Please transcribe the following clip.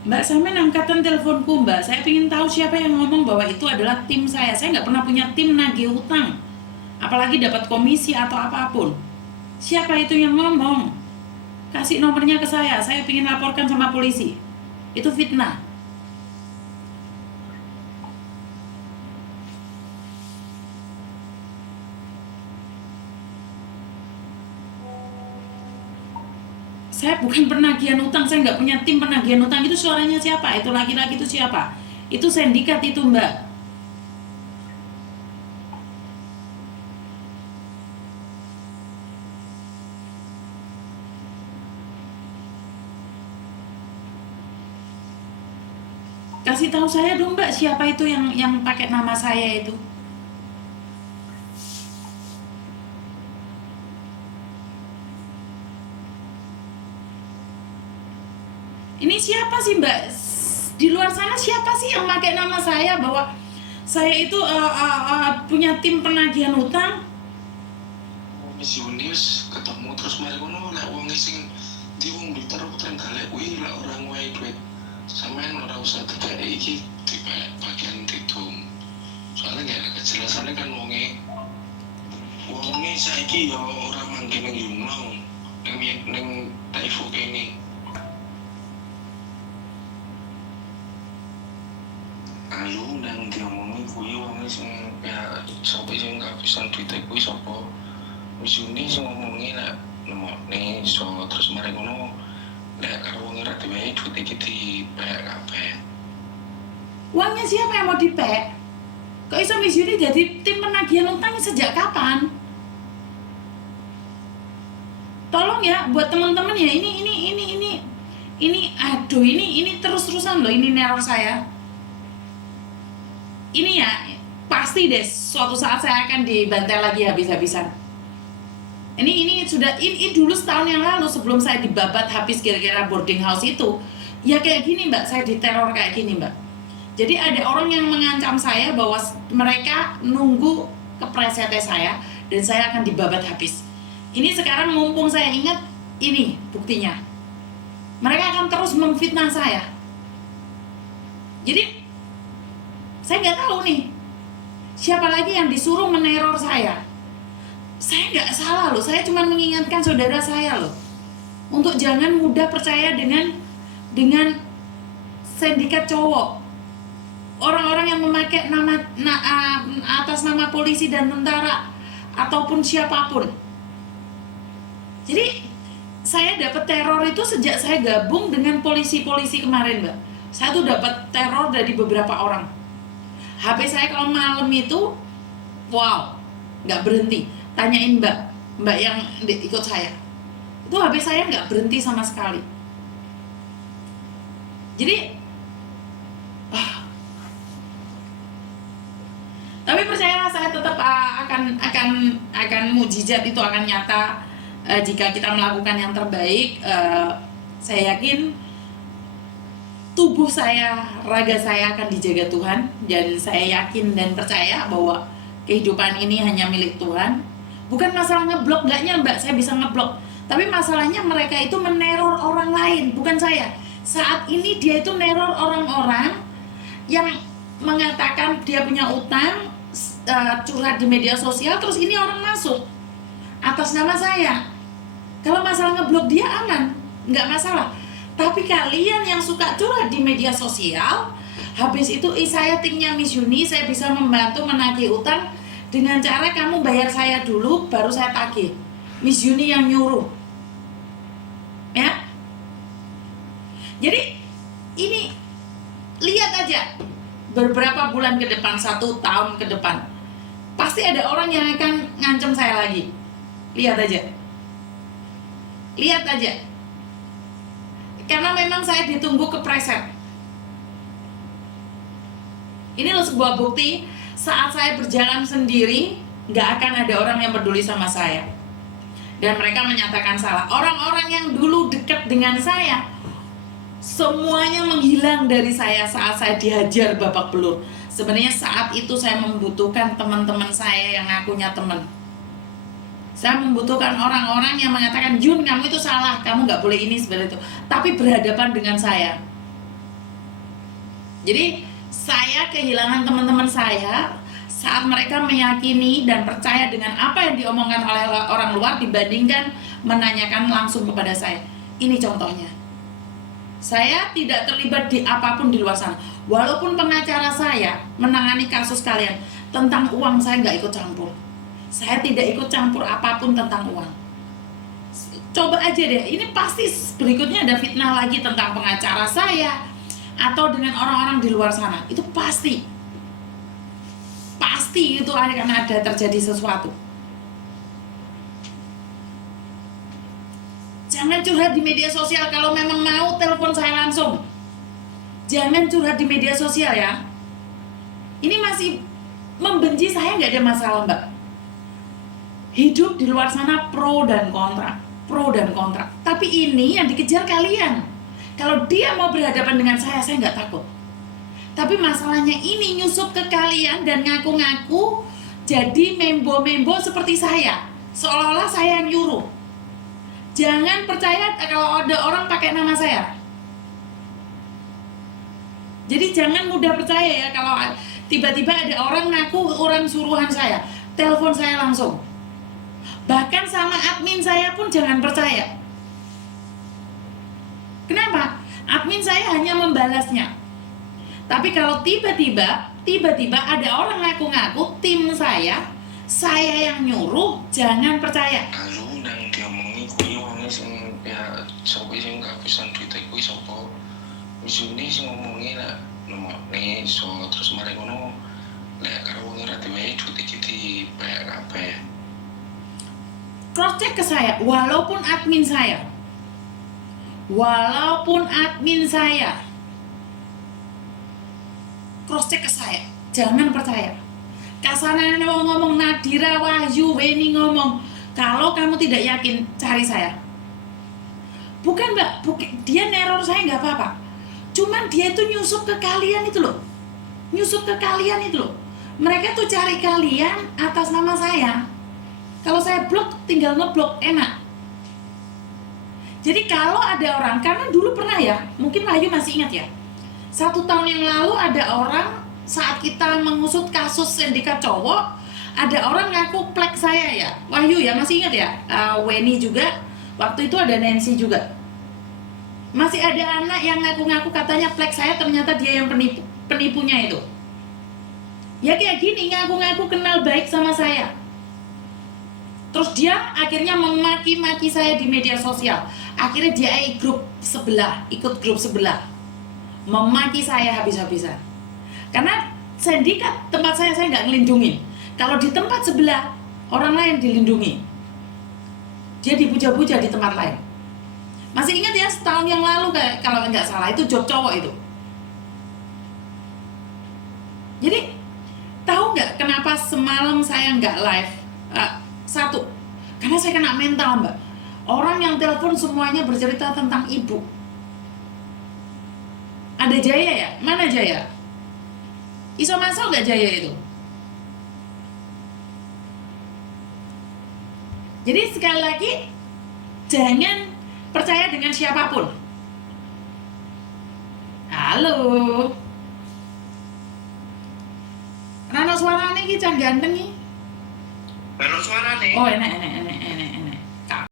Mbak, sampean angkatan teleponku, Mbak. Saya ingin tahu siapa yang ngomong bahwa itu adalah tim saya. Saya nggak pernah punya tim nagih utang. Apalagi dapat komisi atau apapun. Siapa itu yang ngomong? Kasih nomornya ke saya ingin laporkan sama polisi. Itu fitnah. Saya bukan penagihan utang, saya nggak punya tim penagihan utang. Itu suaranya siapa? Itu laki-laki itu siapa? Itu sindikat itu, Mbak. Kasih tahu saya dong, Mbak, siapa itu yang pakai nama saya itu? Ini siapa sih, Mbak? Di luar sana siapa sih yang pakai nama saya bahwa saya itu punya tim penagihan utang? Miss Yunis ketemu terus mari ngono lek wong sing di wong puter-puter dalek kuwi lek orang wae duit sampean ora usah dikei iki di bagian ditum. Soalnya gak ada kejelasannya kan wonge saiki ya ora mangke ning Yunglong ning Taifu kene. Ayo nang diomongi kuwi wonge sing ya sapa sing gak bisa duit kuwi sapa? Wis ini sing ngomongi nek nemokne iso terus mari ngono nek karo wong ora diwehi duit iki dipek kabeh. Uangnya siapa yang mau dipek? Kok iso Miss Yuni jadi tim penagihan utang sejak kapan? Tolong ya buat teman-teman ya, ini aduh, ini terus-terusan loh, ini neror saya. Ini ya pasti deh suatu saat saya akan dibantai lagi habis-habisan. Ini sudah ini dulu setahun yang lalu sebelum saya dibabat habis kira-kira boarding house itu. Ya kayak gini, Mbak, saya diteror kayak gini, Mbak. Jadi ada orang yang mengancam saya bahwa mereka nunggu kepresetnya saya dan saya akan dibabat habis. Ini sekarang mumpung saya ingat, ini buktinya. Mereka akan terus memfitnah saya. Jadi saya nggak tahu nih siapa lagi yang disuruh meneror saya. Saya nggak salah loh, saya cuma mengingatkan saudara saya loh untuk jangan mudah percaya dengan sindikat cowok. Orang-orang yang memakai atas nama polisi dan tentara ataupun siapapun. Jadi saya dapat teror itu sejak saya gabung dengan polisi-polisi kemarin, Mbak. Saya tuh dapat teror dari beberapa orang. HP saya kalau malam itu, wow, nggak berhenti. Tanyain Mbak yang ikut saya. Itu HP saya nggak berhenti sama sekali. Jadi, tapi percayalah saya tetap akan mujizat itu akan nyata jika kita melakukan yang terbaik. Saya yakin tubuh saya, raga saya akan dijaga Tuhan, dan saya yakin dan percaya bahwa kehidupan ini hanya milik Tuhan. Bukan masalah ngeblok, enggaknya Mbak, saya bisa ngeblok. Tapi masalahnya mereka itu meneror orang lain, bukan saya. Saat ini dia itu neror orang-orang yang mengatakan dia punya utang, curhat di media sosial, terus ini orang masuk atas nama saya. Kalau masalah ngeblok dia aman, nggak masalah. Tapi kalian yang suka curhat di media sosial, habis itu saya timnya Miss Yuni, saya bisa membantu menagih utang dengan cara kamu bayar saya dulu, baru saya tagih. Miss Yuni yang nyuruh, ya. Jadi ini lihat aja beberapa bulan ke depan, 1 tahun ke depan, pasti ada orang yang akan ngancam saya lagi. Lihat aja. Karena memang saya ditunggu kepreset. Ini loh sebuah bukti. Saat saya berjalan sendiri, gak akan ada orang yang peduli sama saya. Dan mereka menyatakan salah. Orang-orang yang dulu dekat dengan saya, semuanya menghilang dari saya saat saya dihajar babak belur. Sebenarnya saat itu saya membutuhkan teman-teman saya yang ngakunya teman. Saya membutuhkan orang-orang yang mengatakan, Jun, kamu itu salah, kamu gak boleh ini, seperti itu. Tapi berhadapan dengan saya. Jadi saya kehilangan teman-teman saya saat mereka meyakini dan percaya dengan apa yang diomongkan oleh orang luar dibandingkan menanyakan langsung kepada saya. Ini contohnya. Saya tidak terlibat di apapun di luar sana. Walaupun pengacara saya menangani kasus kalian tentang uang, saya nggak ikut campur. Saya tidak ikut campur apapun tentang uang. Coba aja deh, ini pasti berikutnya ada fitnah lagi tentang pengacara saya atau dengan orang-orang di luar sana. Itu pasti itu akan ada terjadi sesuatu. Jangan curhat di media sosial. Kalau memang mau, telepon saya langsung. Jangan curhat di media sosial ya. Ini masih membenci saya, nggak ada masalah mbak. Hidup di luar sana pro dan kontra. Tapi ini yang dikejar kalian. Kalau dia mau berhadapan dengan saya nggak takut. Tapi masalahnya ini nyusup ke kalian dan ngaku-ngaku jadi membo-membo seperti saya. Seolah-olah saya yang nyuruh. Jangan percaya kalau ada orang pakai nama saya. Jadi jangan mudah percaya ya kalau tiba-tiba ada orang ngaku orang suruhan saya. Telepon saya langsung. Bahkan sama admin saya pun jangan percaya. Kenapa? Admin saya hanya membalasnya. Tapi kalau tiba-tiba ada orang ngaku-ngaku tim saya yang nyuruh, jangan percaya. Kalau nang diomongi kuwi wonge sing ya sapa sing kehabisan duit kuwi sapa. Wis ini sing ngomongi nek nemokne iso terus mari ngono nek karo wong ora duwe duit iki dibayar kabeh. Cross check ke saya, walaupun admin saya cross check ke saya, jangan percaya. Kasarannya ngomong Nadira, Wahyu, Weni ngomong, kalau kamu tidak yakin cari saya. Bukan mbak, dia neror saya nggak apa-apa. Cuman dia itu nyusup ke kalian itu loh. Mereka tuh cari kalian atas nama saya. Kalau saya blok, tinggal ngeblok, enak. Jadi kalau ada orang, karena dulu pernah ya, mungkin Wahyu masih ingat ya, 1 tahun yang lalu ada orang saat kita mengusut kasus sindikat cowok, ada orang ngaku plek saya ya, Wahyu ya masih ingat ya, Weni juga, waktu itu ada Nancy juga, masih ada anak yang ngaku-ngaku katanya plek saya, ternyata dia yang penipunya itu. Ya kayak gini, ngaku-ngaku kenal baik sama saya. Terus dia akhirnya memaki-maki saya di media sosial. Akhirnya dia ikut grup sebelah. Memaki saya habis-habisan. Karena sindikat tempat saya nggak ngelindungin. Kalau di tempat sebelah, orang lain dilindungi. Dia dipuja-puja di tempat lain. Masih ingat ya, setahun yang lalu kalau nggak salah, itu job cowok itu. Jadi, tahu nggak kenapa semalam saya nggak live? Satu, karena saya kena mental mbak. Orang yang telepon semuanya bercerita tentang ibu. Ada Jaya ya? Mana Jaya? Iso masuk nggak Jaya itu? Jadi sekali lagi, jangan percaya dengan siapapun. Halo. Rano suarane iki can ganteng iki. Kalau suara nih. Oh, enak.